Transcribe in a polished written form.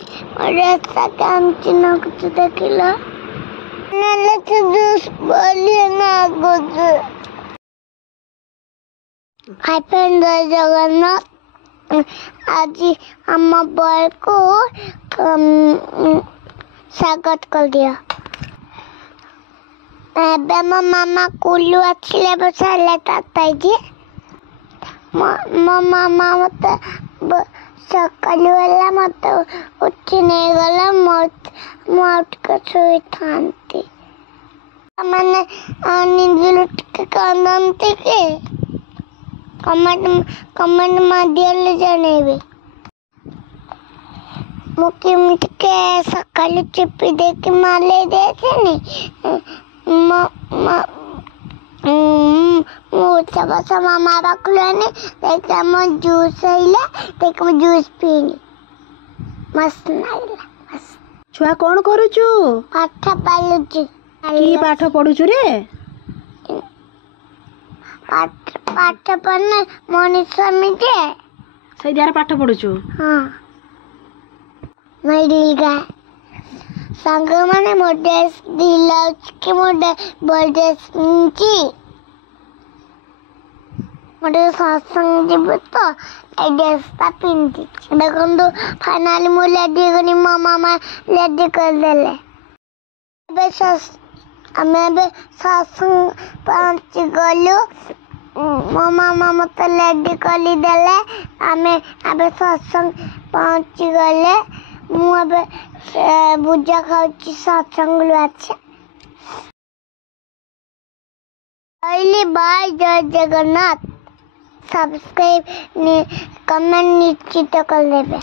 रास्ता काम चिन्ह कुछ देखिला नले तो जूस बोली ना कुछ हाय फ्रेंड जगन्नाथ आज हम बॉय को स्वागत कर दिया एबे मो मामा कुल्लू अच्छे बसाले ताता जी मो मामा मत सकालू वाला मत उठी नहीं गला मौत का सोई थांती मैंने निजुलट के कांदंती के कमेंट माध्यम जाने भी मुझे मुझके सकालू चिप्पी दे के माले देते नहीं मामा बाकुलाने देखा मैं जूस आइला देख मैं जूस पीनी मस्त नाइला मस्त छुआ कौन करूचु पाठ पढुछु की पाठ पढुछु रे पाठ पढ़ने मनीषा मिटे सही द्वारा पाठ पढुछु हां मैं गा संग माने मोडेस दिलाउच के मोडे बर्डेस ची मोटे सत्संग जीव तो ड्रेसटा पिंधि देखो फाइनाली मु लेडी गनी मो मामा लेडी कर देले आमे सत्संग पहुंच गलु मो मामा मत लेडी कली देले आमे आबे सत्संग पहुंच गले मु आबे पूजा खाउची सत्संग लो अच्छा पहली बार जय जगन्नाथ सब्सक्राइब कमेंट निश्चित कर देवे।